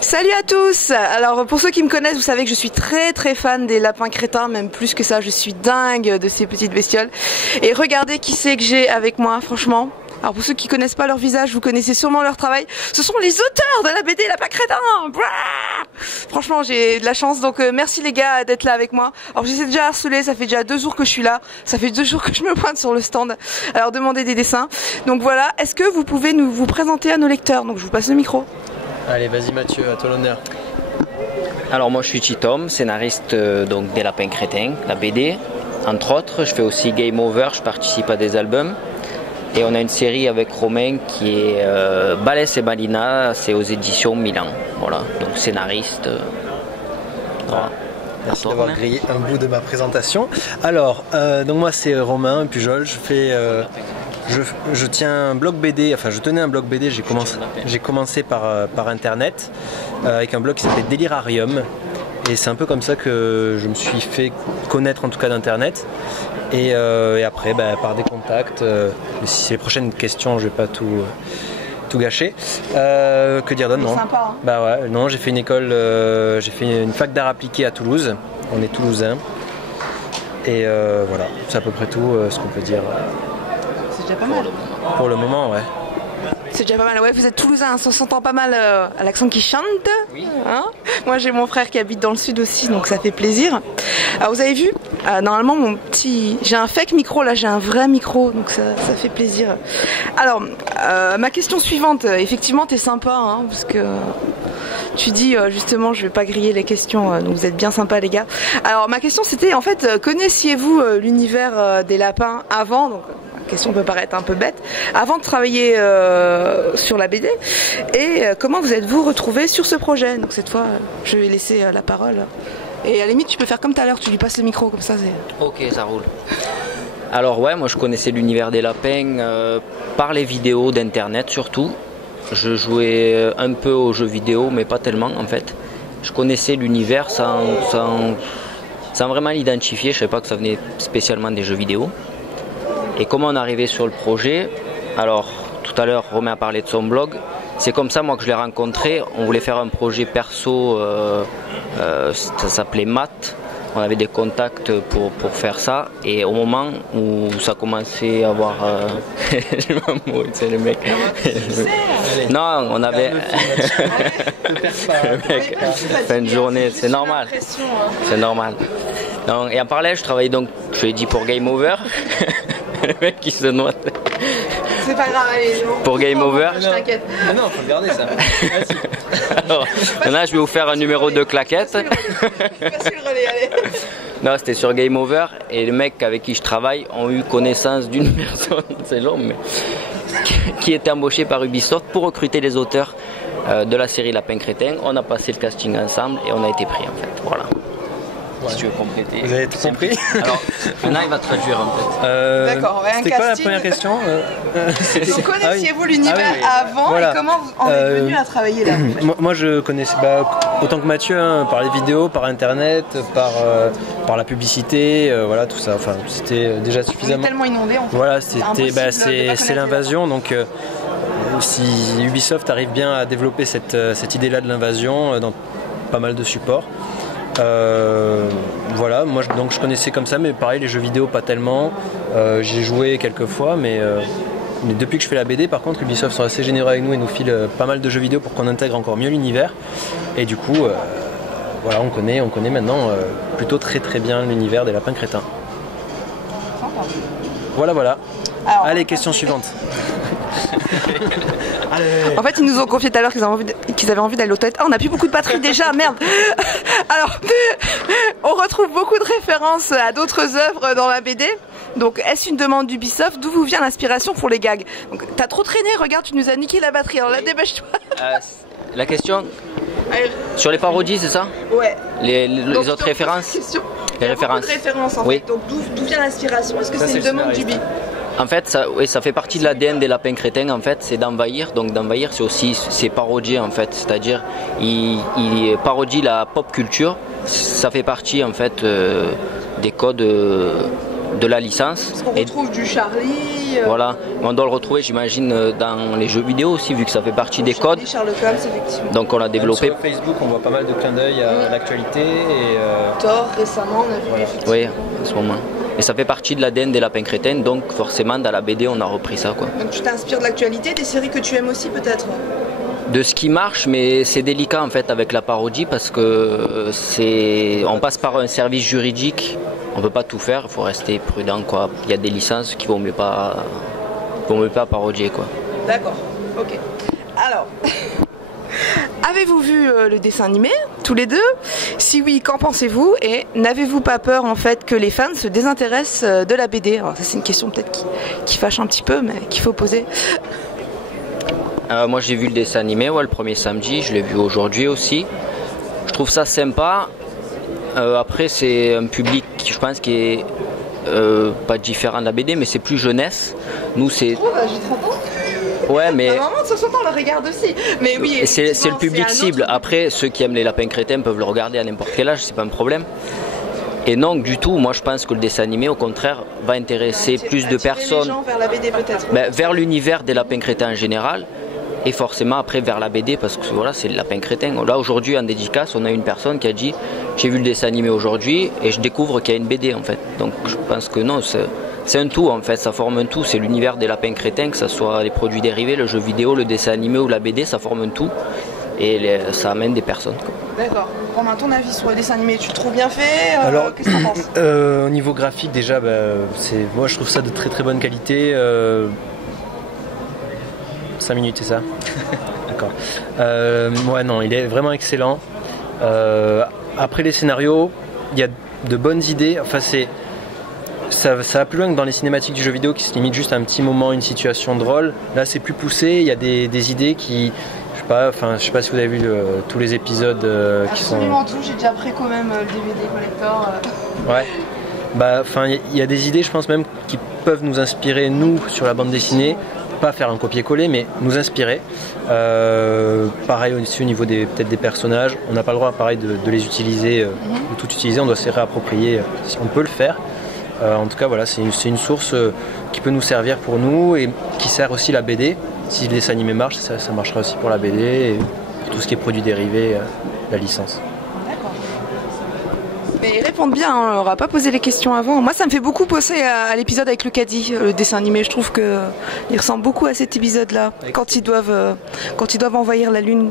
Salut à tous. Alors pour ceux qui me connaissent, vous savez que je suis très très fan des lapins crétins, même plus que ça, je suis dingue de ces petites bestioles. Et regardez qui c'est que j'ai avec moi, franchement. Alors pour ceux qui connaissent pas leur visage, vous connaissez sûrement leur travail. Ce sont les auteurs de la BD Lapin Crétin. Franchement, j'ai de la chance, donc merci les gars d'être là avec moi. Alors j'essaie déjà harcelé, ça fait déjà 2 jours que je suis là, ça fait 2 jours que je me pointe sur le stand. Alors demandez des dessins. Donc voilà, est-ce que vous pouvez vous présenter à nos lecteurs? Donc je vous passe le micro. Allez, vas-y Mathieu, à toi l'honneur. Alors moi je suis Chitom, scénariste donc des Lapins Crétins, la BD. Entre autres, je fais aussi Game Over, je participe à des albums. Et on a une série avec Romain qui est Balès et Balina, c'est aux éditions Milan. Voilà, donc scénariste. Voilà. Merci d'avoir grillé un bout de ma présentation. Alors, donc moi c'est Romain Pujol, je tiens un blog BD, enfin je tenais un blog BD, j'ai commencé par internet avec un blog qui s'appelait Delirarium. Et c'est un peu comme ça que je me suis fait connaître en tout cas d'internet. Et après par des contacts, si c'est les prochaines questions je vais pas tout gâcher. Que dire d'autre? Non. Sympa, hein. Bah ouais, non, j'ai fait une école, j'ai fait une fac d'art appliqué à Toulouse. On est toulousains. Et voilà, c'est à peu près tout ce qu'on peut dire. C'est déjà pas mal. Pour le moment, ouais. C'est déjà pas mal, ouais, vous êtes toulousain, ça s'entend pas mal à l'accent qui chante. Oui. Hein, moi j'ai mon frère qui habite dans le sud aussi, donc ça fait plaisir. Alors vous avez vu, normalement j'ai un fake micro, là j'ai un vrai micro, donc ça fait plaisir. Alors, ma question suivante, effectivement t'es sympa, hein, parce que tu dis justement je vais pas griller les questions, donc vous êtes bien sympas les gars. Alors ma question c'était en fait, connaissiez-vous l'univers des lapins avant, donc la question peut paraître un peu bête, avant de travailler sur la BD, et comment vous êtes-vous retrouvés sur ce projet? Donc cette fois, je vais laisser la parole. Et à la limite, tu peux faire comme tout à l'heure, tu lui passes le micro, comme ça c'est... Ok, ça roule. Alors ouais, moi je connaissais l'univers des lapins par les vidéos d'internet surtout. Je jouais un peu aux jeux vidéo, mais pas tellement en fait. Je connaissais l'univers sans vraiment l'identifier, je savais pas que ça venait spécialement des jeux vidéo. Et comment on est arrivé sur le projet? Alors, tout à l'heure, Romain a parlé de son blog. C'est comme ça, moi, que je l'ai rencontré. On voulait faire un projet perso, ça s'appelait Math. On avait des contacts pour faire ça. Et au moment où ça commençait à avoir... je m'en c'est le mec. Non, on avait... le mec, fin de journée, c'est normal. C'est normal. Donc, et en parallèle, je travaillais donc, je l'ai dit, pour Game Over. Le mec qui se noie. C'est pas grave, allez. Pour Game Over. Je t'inquiète. Non, faut le garder ça. Alors, là, je vais vous faire un numéro de claquette. Non, c'était sur Game Over. Et le mec avec qui je travaille ont eu connaissance d'une personne, c'est long, mais qui était embauché par Ubisoft pour recruter les auteurs de la série Lapin Crétin. On a passé le casting ensemble et on a été pris en fait. Voilà. Ouais. Si tu veux compléter. Vous avez tout compris? Alors, maintenant il va traduire en fait. D'accord, ouais, un c'était quoi la casting. première question? Donc connaissiez-vous l'univers avant Voilà. et comment vous en êtes venu à travailler là? Moi je connaissais autant que Mathieu, hein, par les vidéos, par internet, par la publicité, voilà tout ça. Enfin, c'était déjà On est suffisamment. tellement inondé en fait. Voilà, C'est impossible de pas c'est connaître l'invasion, donc si Ubisoft arrive bien à développer cette idée-là de l'invasion dans pas mal de supports. Voilà, moi donc je connaissais comme ça, mais pareil les jeux vidéo pas tellement. J'ai joué quelques fois, mais depuis que je fais la BD, par contre Ubisoft sont assez généreux avec nous et nous filent pas mal de jeux vidéo pour qu'on intègre encore mieux l'univers. Et du coup, voilà, on connaît maintenant plutôt très très bien l'univers des Lapins Crétins. Voilà. Alors, allez, question suivante. en fait, ils nous ont confié tout à l'heure qu'ils avaient envie d'aller aux toilettes. Ah, on n'a plus beaucoup de batterie déjà, merde. Alors, on retrouve beaucoup de références à d'autres œuvres dans la BD. Donc, est-ce une demande d'Ubisoft? D'où vous vient l'inspiration pour les gags? Donc, t'as trop traîné, regarde, tu nous as niqué la batterie. Alors là, dépêche-toi. La question Allez. sur les parodies, c'est ça? Ouais. Les autres références? Les références. références en Oui. fait. Donc, d'où vient l'inspiration? Est-ce que c'est une demande d'Ubi? En fait, ça fait partie de l'ADN des Lapins Crétins. En fait, c'est d'envahir. Donc d'envahir, c'est parodier en fait. C'est-à-dire, il parodie la pop culture. Ça fait partie en fait des codes de la licence. Parce qu'on retrouve du Charlie. Voilà, on doit le retrouver, j'imagine, dans les jeux vidéo aussi, vu que ça fait partie des codes. Sherlock Holmes, effectivement. Donc on l'a développé. Sur Facebook, on voit pas mal de clins d'œil à l'actualité. Thor, récemment, on a vu effectivement. Oui, en ce moment. Et ça fait partie de l'ADN des Lapins Crétins, donc forcément dans la BD on a repris ça, quoi. Donc tu t'inspires de l'actualité, des séries que tu aimes aussi peut-être? De ce qui marche, mais c'est délicat en fait avec la parodie parce que on passe par un service juridique, on peut pas tout faire, il faut rester prudent, quoi. Il y a des licences qui vaut mieux pas parodier, quoi. D'accord, ok. Alors, avez-vous vu le dessin animé, tous les deux? Si oui, qu'en pensez-vous? Et n'avez-vous pas peur en fait que les fans se désintéressent de la BD? Alors ça c'est une question peut-être qui fâche un petit peu, mais qu'il faut poser. Moi j'ai vu le dessin animé, ouais, le premier samedi, je l'ai vu aujourd'hui aussi. Je trouve ça sympa. Après c'est un public, je pense, qui est pas différent de la BD, mais c'est plus jeunesse. Nous c'est... J'ai 30 ans. Ouais, mais... Maman de 60 ans le regarde aussi. Mais oui, c'est le public cible. Autre... Après, ceux qui aiment les Lapins Crétins peuvent le regarder à n'importe quel âge, c'est pas un problème. Et non, du tout, moi je pense que le dessin animé, au contraire, va intéresser plus de personnes les gens vers la BD peut-être. Vers l'univers des Lapins Crétins en général. Et forcément après vers la BD parce que voilà, c'est le Lapin Crétin. Là aujourd'hui en dédicace on a une personne qui a dit j'ai vu le dessin animé aujourd'hui et je découvre qu'il y a une BD en fait. Donc je pense que non, c'est un tout en fait, ça forme un tout, c'est l'univers des Lapins Crétins, que ce soit les produits dérivés, le jeu vidéo, le dessin animé ou la BD, ça forme un tout et ça amène des personnes. D'accord. Romain, ton avis sur le dessin animé, tu le trouves bien fait? Alors, qu'est-ce que t'en penses? Au niveau graphique déjà, moi je trouve ça de très très bonne qualité. 5 minutes, c'est ça? D'accord. Ouais, non, il est vraiment excellent. Après les scénarios, il y a de bonnes idées. Enfin, ça va plus loin que dans les cinématiques du jeu vidéo qui se limitent juste à un petit moment, une situation drôle. Là, c'est plus poussé. Il y a des idées qui, je sais pas si vous avez vu tous les épisodes qui sont. Absolument tout. J'ai déjà pris quand même le DVD collector. Ouais. Il y a des idées, je pense même, qui peuvent nous inspirer nous sur la bande dessinée. Pas faire un copier-coller mais nous inspirer. Pareil aussi au niveau peut-être des personnages, on n'a pas le droit pareil de les utiliser, de tout utiliser, on doit se réapproprier si on peut le faire. En tout cas voilà, c'est une source qui peut nous servir pour nous et qui sert aussi la BD. Si le dessin animé marche, ça marchera aussi pour la BD et pour tout ce qui est produits dérivés, la licence. Mais ils répondent bien, hein, on leur a pas posé les questions avant. Moi ça me fait beaucoup penser à l'épisode avec le caddie, le dessin animé. Je trouve qu'il ressemble beaucoup à cet épisode-là, quand ils doivent envahir la Lune.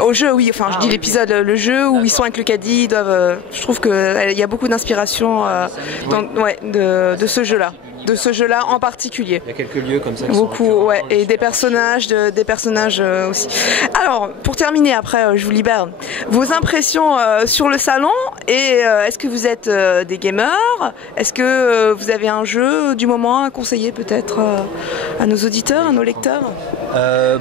Au jeu, oui, enfin je dis l'épisode, le jeu où ils sont avec le caddie, je trouve qu'il y a beaucoup d'inspiration de ce jeu-là. De ce jeu-là en particulier. Il y a quelques lieux comme ça. Beaucoup, ouais, et des personnages aussi. Alors, pour terminer, après, je vous libère. Vos impressions sur le salon et est-ce que vous êtes des gamers? Est-ce que vous avez un jeu du moment à conseiller peut-être à nos auditeurs, à nos lecteurs?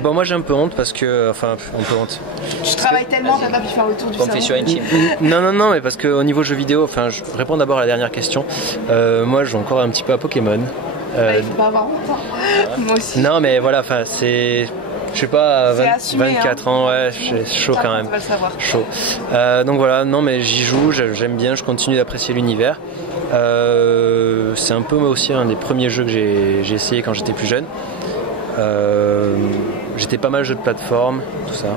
Moi j'ai un peu honte parce que, un peu honte. Tu travailles tellement, t'as pas pu faire le tour du Confession salon. intime. Non, mais parce qu'au niveau jeux vidéo, je réponds d'abord à la dernière question. Moi je joue encore un petit peu à Pokémon. Il faut pas avoir honte. Moi aussi. Non mais voilà, c'est... Je sais pas, 24 ans, ouais, c'est chaud quand même. Tu vas le savoir. Chaud. Donc voilà, non mais j'y joue, j'aime bien, je continue d'apprécier l'univers. C'est un peu moi aussi un des premiers jeux que j'ai essayé quand j'étais plus jeune. J'étais pas mal jeux de plateforme, tout ça.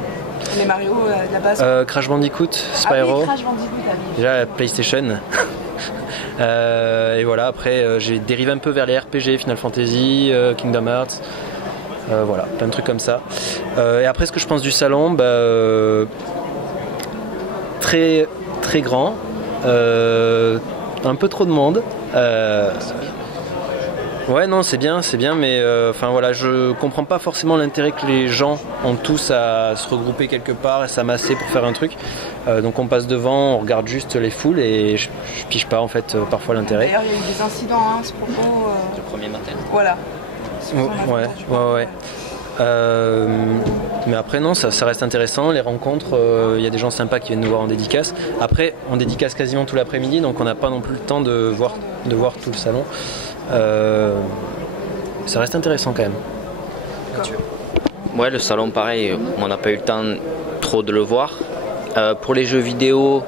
Les Mario, la base. Crash Bandicoot, Spyro. Oui, Crash Bandicoot, déjà la PlayStation. Et voilà, après j'ai dérivé un peu vers les RPG, Final Fantasy, Kingdom Hearts. Voilà, plein de trucs comme ça. Et après, ce que je pense du salon, très très grand, un peu trop de monde. Ouais, non, c'est bien, mais voilà, je comprends pas forcément l'intérêt que les gens ont tous à se regrouper quelque part et s'amasser pour faire un truc. Donc on passe devant, on regarde juste les foules et je pige pas en fait parfois l'intérêt. D'ailleurs, il y a eu des incidents à ce propos. Le premier matin. Voilà. Ouais. Mais après non, ça reste intéressant, les rencontres, il y a des gens sympas qui viennent nous voir en dédicace. Après on dédicace quasiment tout l'après-midi, donc on n'a pas non plus le temps de voir tout le salon. Ça reste intéressant quand même. Ouais, le salon pareil, on n'a pas eu le temps trop de le voir. Pour les jeux vidéo,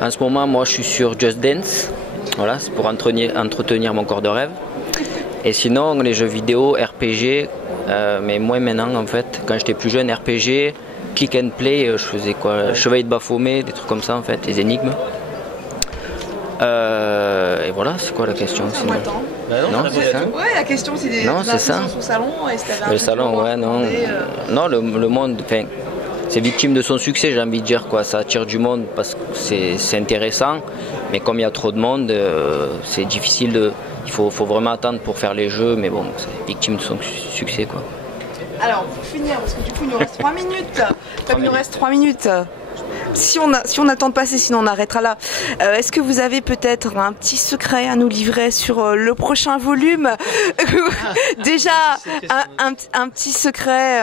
En ce moment, moi, je suis sur Just Dance. Voilà, c'est pour entretenir mon corps de rêve. Et sinon, les jeux vidéo, RPG, mais moins maintenant en fait. Quand j'étais plus jeune, RPG, click and play, je faisais quoi? Chevalier de Baphomet, des trucs comme ça en fait, les énigmes. Et voilà, c'est quoi la question sinon? Non, Ouais, la question c'est des Non, c'est ça. au salon. Et si t'avais un Le truc salon, à ouais, non. recommander, Non, le monde, enfin, c'est victime de son succès, j'ai envie de dire, quoi. Ça attire du monde parce que c'est intéressant, mais comme il y a trop de monde, c'est difficile de. Il faut vraiment attendre pour faire les jeux, mais bon, c'est victime de son succès, quoi. Alors, pour finir, parce que du coup, il nous reste 3 minutes. Comme il nous reste 3 minutes, si on attend de passer, sinon on arrêtera là. Est-ce que vous avez peut-être un petit secret à nous livrer sur le prochain volume? Déjà, un petit secret,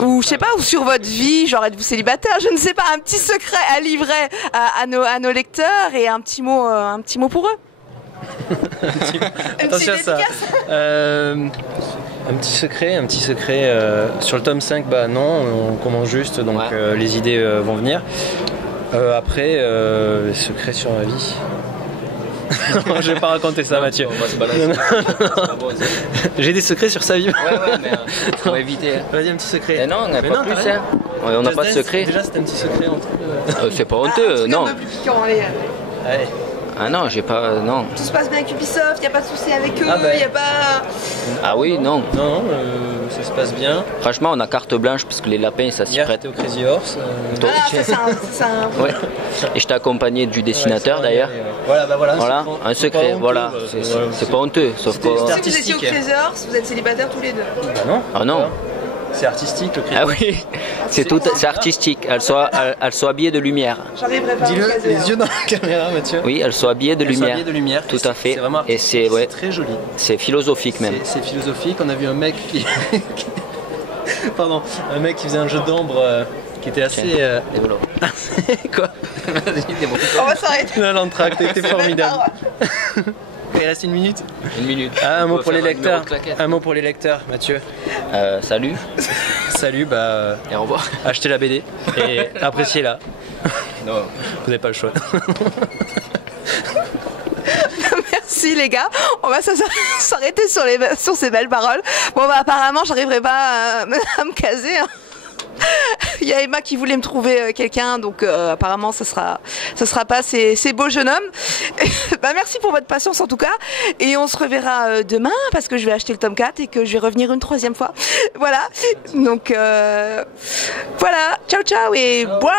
ou je sais pas, ou sur votre vie, genre êtes-vous célibataire, je ne sais pas, un petit secret à livrer à nos lecteurs et un petit mot pour eux. Attention à ça. Un petit secret. Sur le tome 5, bah non, on commence juste, donc Ouais. les idées vont venir. Après, les secrets sur ma vie. Je vais pas raconter ça, Mathieu. On va se balancer. C'est pas bon, ça. J'ai des secrets sur sa vie. Ouais, mais on va éviter. Vas-y, un petit secret. Et non, on n'a Mais pas non, plus, t'as rien. hein. Ouais, on n'a pas de Just Dance, secret. Déjà, c'était un petit secret entre C'est pas Un honteux, truc non. un peu plus piquant, allez. Allez. Ah non, j'ai pas. Non. Tout se passe bien avec Ubisoft, il n'y a pas de souci avec eux, Ah bah. y a pas... Ah oui, non. Non, ça se passe bien. Franchement, on a carte blanche parce que les lapins, ça s'y Hier, prête. t'es au Crazy Horse. Toi, Ah, tiens. ça c'est un... Ouais. Et je t'ai accompagné du dessinateur Ouais, c'est d'ailleurs. vrai, Voilà, bah voilà. Voilà, c'est un c'est pas secret, honteux, voilà. bah, C'est pas honteux, sauf C'était- que. c'était Si vous étiez au artistique. Crazy Horse, vous êtes célibataires tous les deux. Bah non. Ah non. C'est artistique le Crazy Ah Horse. oui, c'est artistique. Elles sont habillées de lumière. J'arriverai pas à Dis-le, me caser, les hein. yeux dans la caméra, Mathieu. Oui, elles sont habillées de Elles sont lumière. habillées de lumière. Tout Et à fait. C'est vraiment Et c'est ouais, très joli. c'est philosophique même. C'est philosophique. On a vu un mec qui. Pardon, un mec qui faisait un jeu d'ombre qui était assez. Développe. Quoi? Vas-y, développe. On va s'arrêter. Non, l'entracte était C'est formidable. même pas- Il reste une minute. Une minute. Ah, un On mot peut pour les faire un numéro lecteurs. de claquette. Un mot pour les lecteurs, Mathieu. Salut Salut, bah. et au revoir. Achetez la BD et appréciez-la. Non. Vous n'avez pas le choix. Merci les gars, on va s'arrêter sur ces belles paroles. Bon bah apparemment j'arriverai pas à me caser. Hein. Il y a Emma qui voulait me trouver quelqu'un, donc apparemment ça sera pas ces beaux jeunes hommes. Bah merci pour votre patience en tout cas, et on se reverra demain parce que je vais acheter le tome 4 et que je vais revenir une 3e fois. Voilà, donc voilà, ciao ciao et bois.